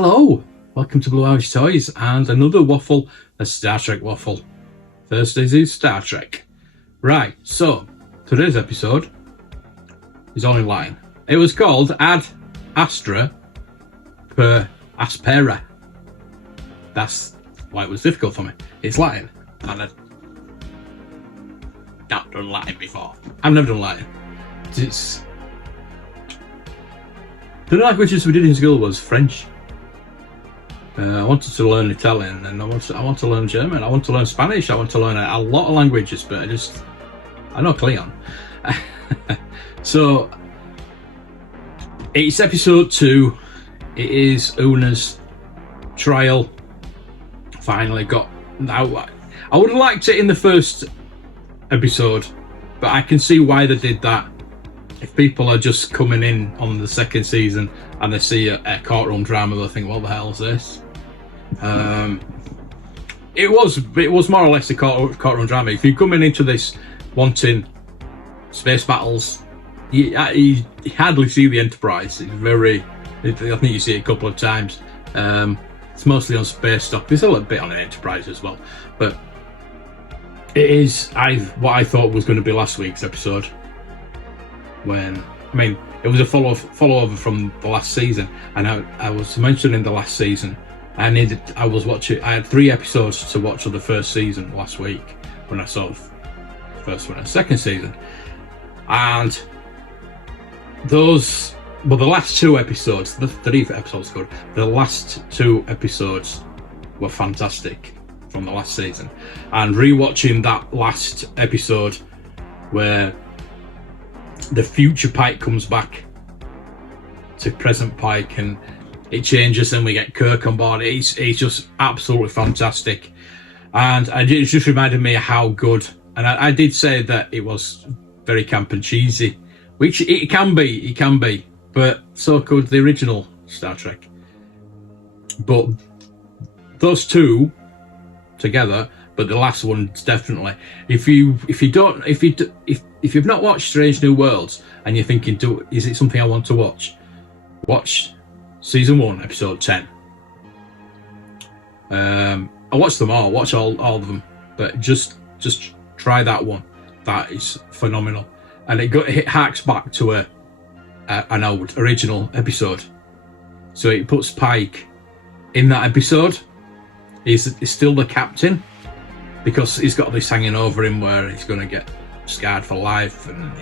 Hello, welcome to Blue Irish Toys and another waffle, a Star Trek waffle. Thursdays is Star Trek. Right, so today's episode is all in Latin. It was called Ad Astra per Aspera. That's why it was difficult for me. It's Latin, and I've not done Latin before. I've never done Latin. It's the languages we did in school was French. I wanted to learn Italian, and I want to learn German. I want to learn Spanish. I want to learn a lot of languages, but I know Cleon. So it's episode 2. It is Una's trial. Finally got. I would have liked it in the first episode, but I can see why they did that. If people are just coming in on the second season and they see a courtroom drama, they'll think, "What the hell is this?" It was more or less a courtroom drama. If you're coming into this wanting space battles, you hardly see the Enterprise. It's very. I think you see it a couple of times. It's mostly on space stuff. There's a little bit on the Enterprise as well, but it is what I thought was going to be last week's episode. It was a follow over from the last season, and I was mentioning the last season. I had 3 episodes to watch of the first season last week when I saw the first one and second season, and the last 2 episodes, the 3 episodes good. The last 2 episodes were fantastic from the last season, and rewatching that last episode where the future Pike comes back to present Pike and it changes and we get Kirk on board. It's just absolutely fantastic, and it just reminded me of how good, and I did say that it was very camp and cheesy, which it can be, but so could the original Star Trek. But those 2 together, but the last one's definitely. If you've not watched Strange New Worlds and you're thinking, is it something I want to watch? Watch season 1, episode 10. I watched them all. Watch all of them, but just try that one. That is phenomenal, and it harks back to an old original episode. So it puts Pike in that episode. He's still the captain, because he's got this hanging over him where he's going to get scarred for life, and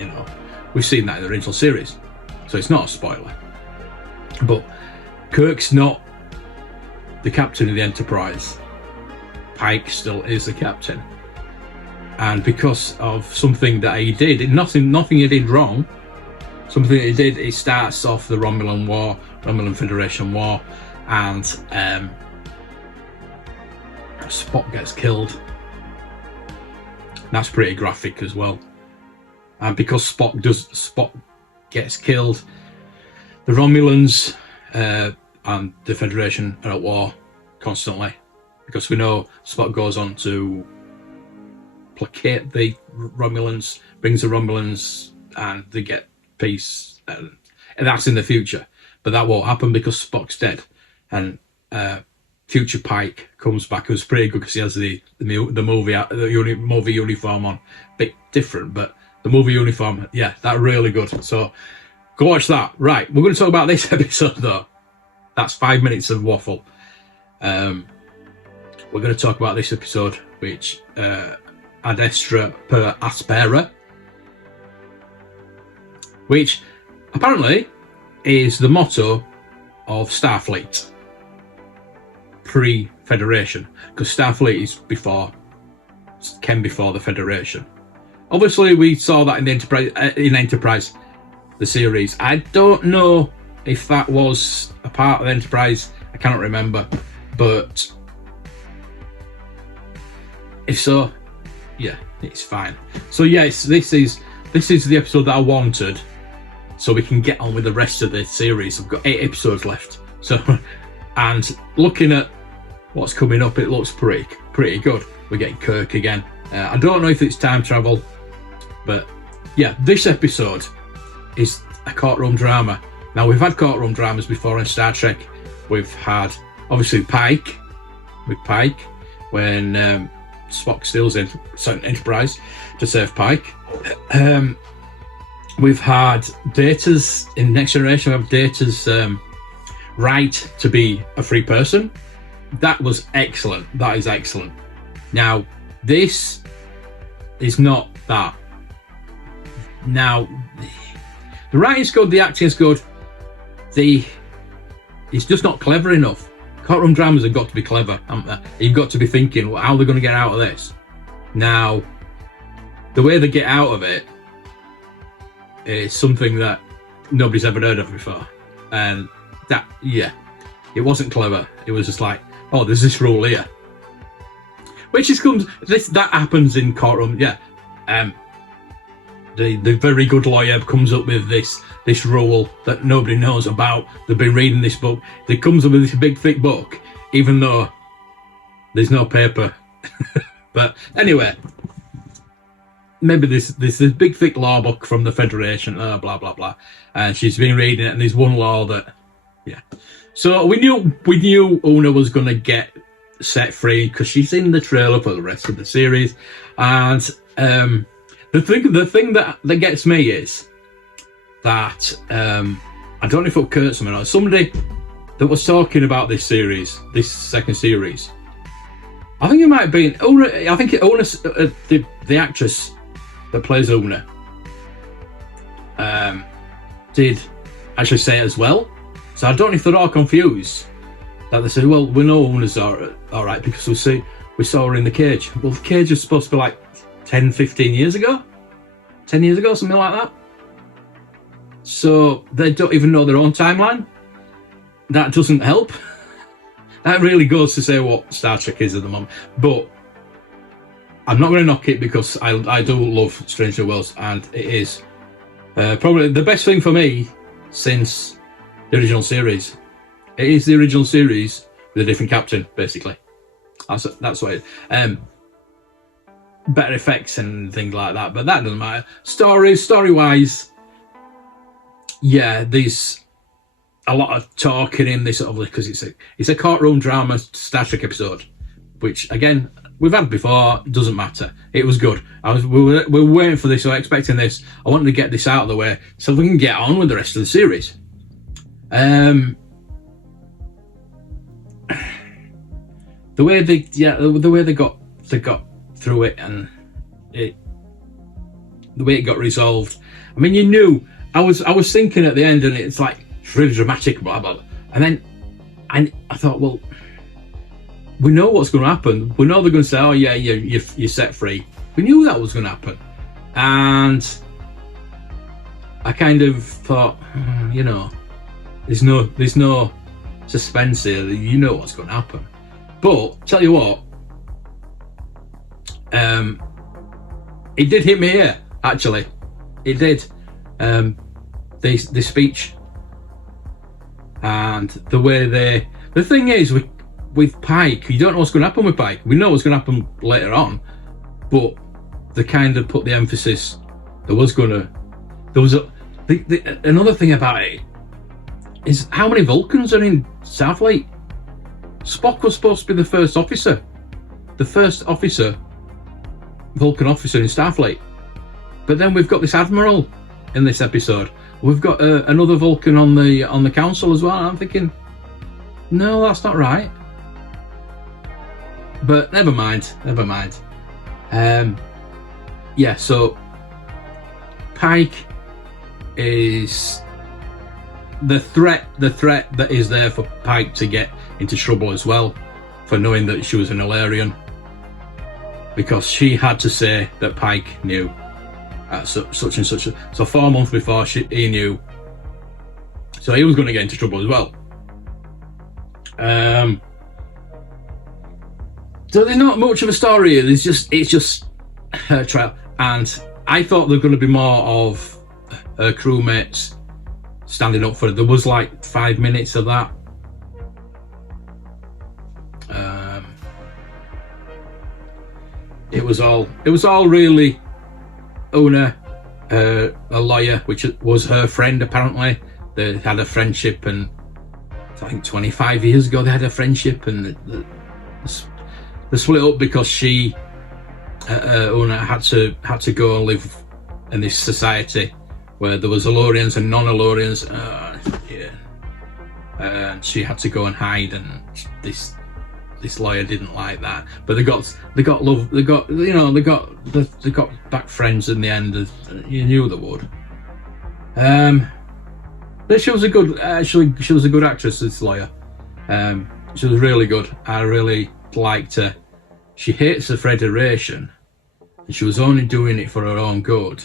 we've seen that in the original series, so it's not a spoiler. But Kirk's not the captain of the Enterprise. Pike still is the captain, and because of something that he did, nothing he did wrong, something that he did, it starts off the Romulan Federation War, and Spock gets killed. That's pretty graphic as well. And because Spock gets killed, the Romulans and the Federation are at war constantly, because we know Spock goes on to placate the Romulans, brings the Romulans, and they get peace, and that's in the future. But that won't happen because Spock's dead, and future Pike comes back. It was pretty good because he has the movie uniform on. Bit different, but the movie uniform, yeah, that really good. So go watch that. Right, we're going to talk about this episode though. That's 5 minutes of waffle. We're going to talk about this episode, which Ad Astra per Aspera, which apparently is the motto of Starfleet pre-Federation, because Starfleet is before the Federation. Obviously, we saw that in the Enterprise, the series. I don't know if that was a part of the Enterprise. I cannot remember, but if so, yeah, it's fine. So yes, this is the episode that I wanted, so we can get on with the rest of the series. I've got 8 episodes left. So, and looking at what's coming up, it looks pretty good. We're getting Kirk again. I don't know if it's time travel, but yeah, this episode is a courtroom drama. Now, we've had courtroom dramas before in Star Trek, We've had obviously Pike, when Spock steals Enterprise to save Pike. We've had Data's in Next Generation. We have Data's right to be a free person. That was excellent. That is excellent. Now, this is not that. Now, the writing's good, the acting's good. It's just not clever enough. Courtroom dramas have got to be clever, haven't they? You've got to be thinking, well, how they're going to get out of this. Now, the way they get out of it is something that nobody's ever heard of before. And that, yeah, it wasn't clever. It was just like, oh, there's this rule here. Which is that happens in courtroom, yeah. The very good lawyer comes up with this rule that nobody knows about. They've been reading this book. They comes up with this big thick book, even though there's no paper. But anyway, maybe this big thick law book from the Federation, blah blah blah, and she's been reading it, and there's one law that, yeah. So we knew Una was gonna get set free because she's in the trailer for the rest of the series, and the thing that gets me is that I don't know if it occurred to me or not. Somebody that was talking about this series, this second series, I think it might have been Una. I think Una, the actress that plays Una, did actually say it as well. So I don't know if they're all confused. That they said, well, we know Una's all right because we saw her in the cage. Well, the cage was supposed to be like 10, 15 years ago. 10 years ago, something like that. So they don't even know their own timeline. That doesn't help. That really goes to say what Star Trek is at the moment. But I'm not going to knock it because I do love Strange New Worlds, and it is probably the best thing for me since the original series. It is the original series with a different captain, basically. That's what it is. Better effects and things like that, but that doesn't matter. Story-wise, yeah, there's a lot of talking in this, obviously, because it's a courtroom drama Star Trek episode, which again we've had before. Doesn't matter. It was good. We were waiting for this. I was expecting this. I wanted to get this out of the way so we can get on with the rest of the series. The way they got through it, and the way it got resolved. I mean, you knew. I was thinking at the end, and it's like it's really dramatic, blah blah. And then, I thought, well, we know what's going to happen. We know they're going to say, oh yeah, you're set free. We knew that was going to happen, and I kind of thought, you know, there's no suspense here. You know what's going to happen. But tell you what. It did hit me here, actually. It did. The speech and the way the thing is with Pike, you don't know what's going to happen with Pike. We know what's going to happen later on, but they kind of put the emphasis. Another thing about it is how many Vulcans are in Starfleet. Spock was supposed to be the first officer Vulcan officer in Starfleet, but then we've got this admiral in this episode. We've got another Vulcan on the council as well. And I'm thinking, no, that's not right. But never mind. Yeah. So Pike is the threat that is there for Pike to get into trouble as well, for knowing that she was an Illyrian. Because she had to say that Pike knew at such and such. So 4 months before he knew. So he was going to get into trouble as well. So there's not much of a story here. It's just her trial. And I thought there were going to be more of her crewmates standing up for it. There was like 5 minutes of that. It was all really Una, a lawyer, which was her friend apparently. They had a friendship, and I think 25 years ago they had a friendship, and they split up because she Una had to go and live in this society where there was Elorians and non-Elorians. And she had to go and hide, and this lawyer didn't like that. But they got love. They got back friends in the end. As you knew they would. But she was a good. She was a good actress. This lawyer. She was really good. I really liked her. She hates the Federation, and she was only doing it for her own good.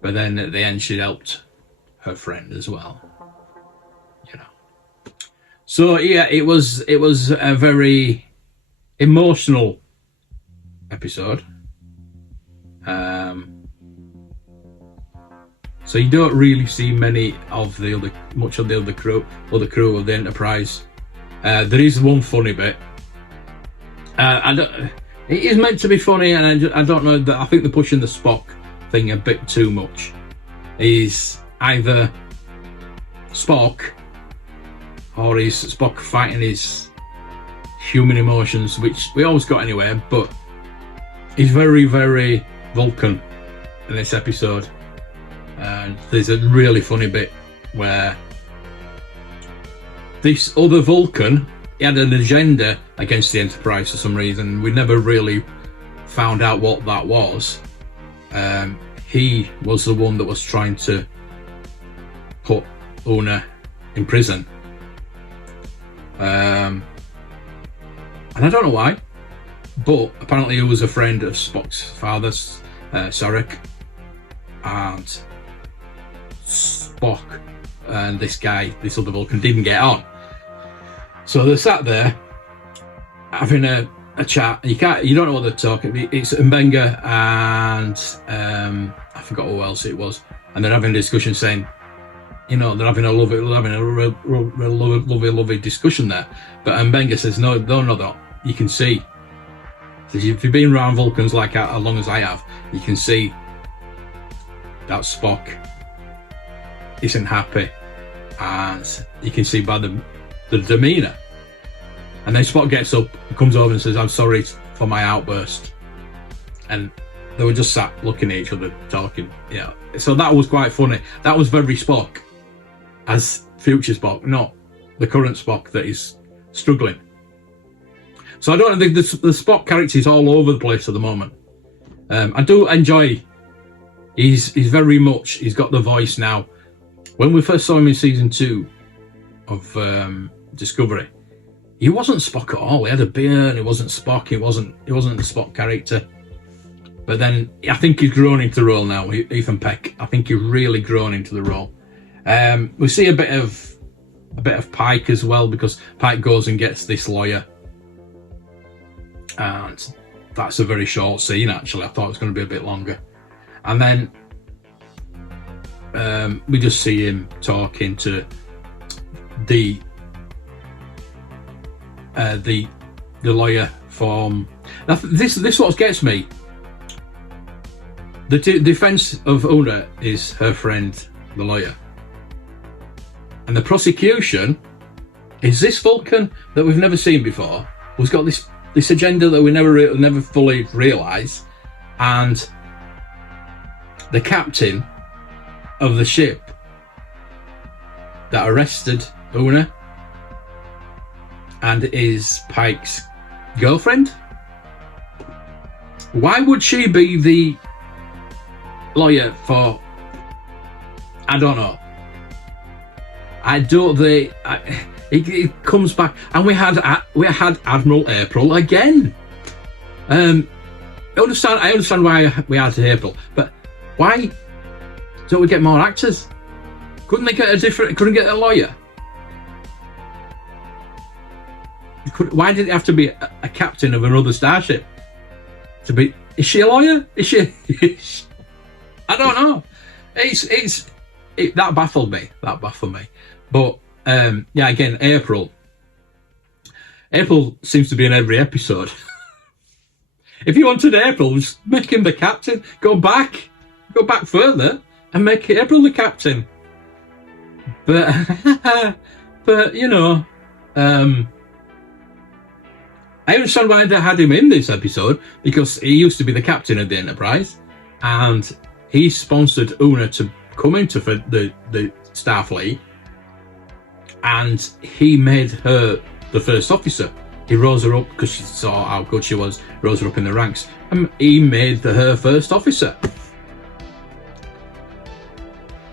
But then at the end, she helped her friend as well. So yeah, it was a very emotional episode. So you don't really see much of the other crew of the Enterprise. There is one funny bit. It is meant to be funny, and I don't know that. I think they're pushing the Spock thing a bit too much. Is either Spock, or is Spock fighting his human emotions, which we always got anyway, but he's very, very Vulcan in this episode. And there's a really funny bit where this other Vulcan, he had an agenda against the Enterprise for some reason. We never really found out what that was. He was the one that was trying to put Una in prison. And I don't know why, but apparently he was a friend of Spock's father, Sarek, and Spock and this other Vulcan didn't get on. So they sat there having a chat. You don't know what they're talking. It's Mbenga and I forgot who else it was, and they're having a discussion saying, they're having a lovely discussion there. But Mbenga says, no, you can see. Says, if you've been around Vulcans like as long as I have, you can see that Spock isn't happy, and you can see by the demeanour. And then Spock gets up, comes over and says, I'm sorry for my outburst. And they were just sat looking at each other, talking. So that was quite funny. That was very Spock, as future Spock, not the current Spock that is struggling. So I don't think the Spock character is all over the place at the moment. I do enjoy. He's very much. He's got the voice now. When we first saw him in season 2 of Discovery, he wasn't Spock at all. He had a beard. He wasn't Spock. He wasn't the Spock character. But then I think he's grown into the role now. Ethan Peck. I think he's really grown into the role. We see a bit of Pike as well, because Pike goes and gets this lawyer, and that's a very short scene. Actually, I thought it was going to be a bit longer, and then we just see him talking to the lawyer from. This what gets me. The defense of Una is her friend, the lawyer. And the prosecution is this Vulcan that we've never seen before, who's got this agenda that we never fully realise, and the captain of the ship that arrested Una and is Pike's girlfriend. Why would she be the lawyer for? I don't know. It comes back, and we had Admiral April again. I understand why we had April, but why don't we get more actors? Couldn't they get couldn't get a lawyer? Why did it have to be a captain of another starship? Is she a lawyer? Is she? I don't know. That baffled me. But again, April seems to be in every episode. If you wanted April, just make him the captain. Go back further and make April the captain. But But, I understand why they had him in this episode, because he used to be the captain of the Enterprise, and he sponsored Una to come into the Starfleet, and he made her the first officer. He rose her up because she saw how good she was, rose her up in the ranks, and he made her first officer.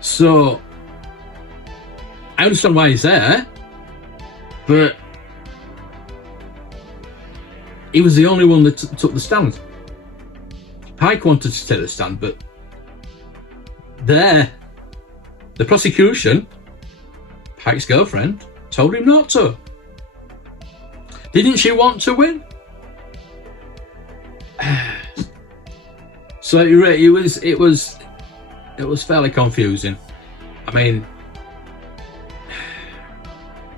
So, I understand why he's there, but he was the only one that took the stand. Pike wanted to take the stand, but the prosecution, Pike's girlfriend, told him not to. Didn't she want to win? So it was fairly confusing. I mean,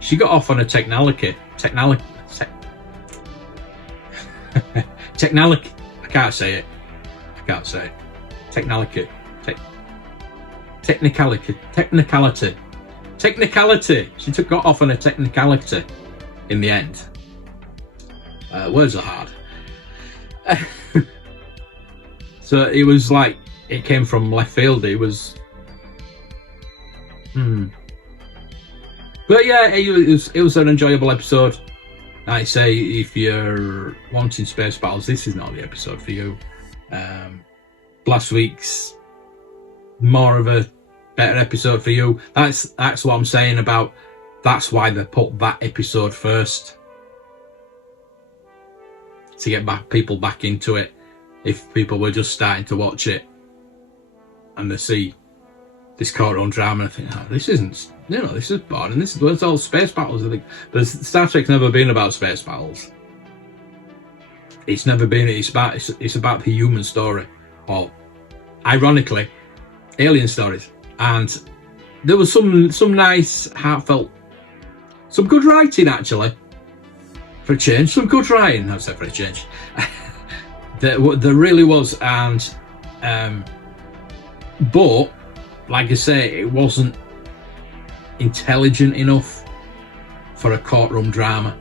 she got off on a technicality. I can't say it. Technicality. She got off on a technicality in the end. Words are hard. So it was like it came from left field. It was. But yeah, it was an enjoyable episode. I say, if you're wanting space battles, this is not the episode for you. Last week's more of a better episode for you. That's what I'm saying about. That's why they put that episode first, to get people back into it. If people were just starting to watch it and they see this courtroom drama and think, this isn't, this is boring. This is all space battles. But Star Trek's never been about space battles. It's never been. It's about the human story, or ironically, alien stories. And there was some nice, heartfelt, some good writing actually. For a change, some good writing. I'd say for a change. There really was, and but like I say, it wasn't intelligent enough for a courtroom drama.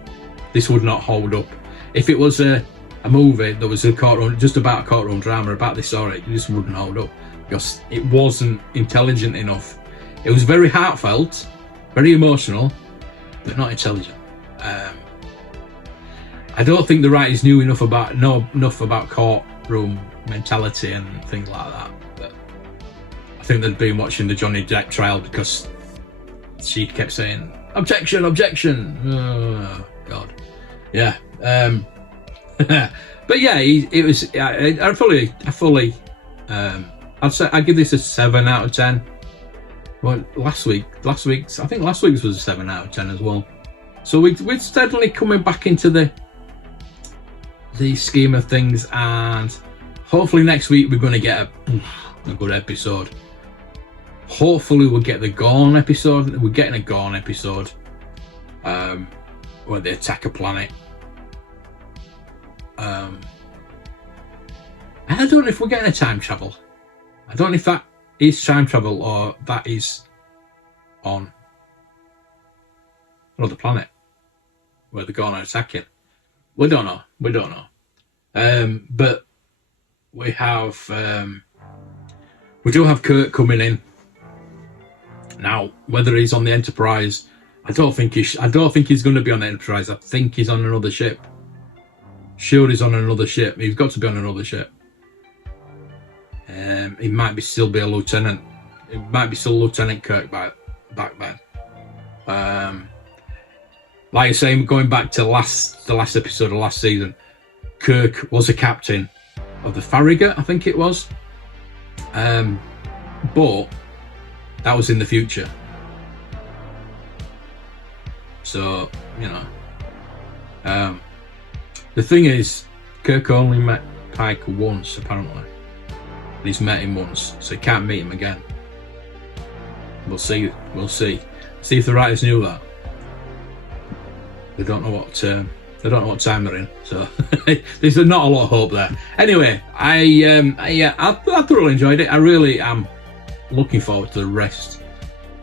This would not hold up. If it was a movie that was just about a courtroom drama about this story, this wouldn't hold up because it wasn't intelligent enough. It was very heartfelt, very emotional, but not intelligent. I don't think the writers knew enough about courtroom mentality and things like that. But I think they'd been watching the Johnny Depp trial because she kept saying objection. Oh God, yeah. But yeah, it was. I fully. I'd give this a 7 out of 10. Well, last week's was a 7 out of 10 as well. So we're steadily coming back into the scheme of things, and hopefully next week we're going to get a good episode. Hopefully we'll get the Gorn episode. We're getting a Gorn episode where they attack a planet. I don't know if we're getting a time travel. I don't know if that is time travel or that is on another planet where the Gorn are attacking. We don't know. But we do have Kirk coming in now. Whether he's on the Enterprise, I don't think he's going to be on the Enterprise. I think he's on another ship. Sure, he's on another ship. He's got to be on another ship. He might still be a lieutenant. It might be still Lieutenant Kirk back then. Like I say, going back to the last episode of last season, Kirk was a captain of the Farragut, I think it was. But that was in the future. So, the thing is, Kirk only met Pike once, apparently. And he's met him once, so he can't meet him again. We'll see. See if the writers knew that. They don't know what time they're in, so there's not a lot of hope there. Anyway, I thoroughly enjoyed it. I really am looking forward to the rest.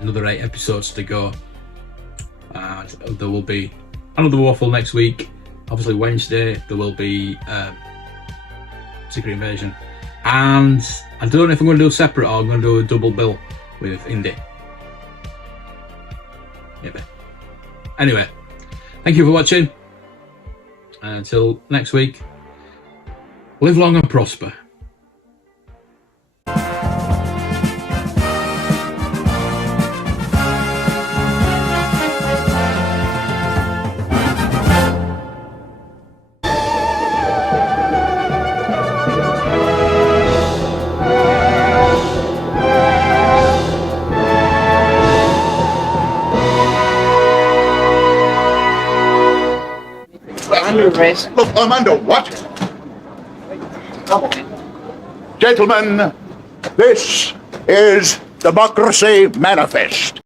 Another 8 episodes to go. and there will be another Waffle next week. Obviously Wednesday there will be Secret Invasion, and I don't know if I'm going to do a separate or I'm going to do a double bill with Indie. Maybe. Anyway, thank you for watching. Until next week, live long and prosper. Look, I'm under what? Gentlemen, this is Democracy Manifest.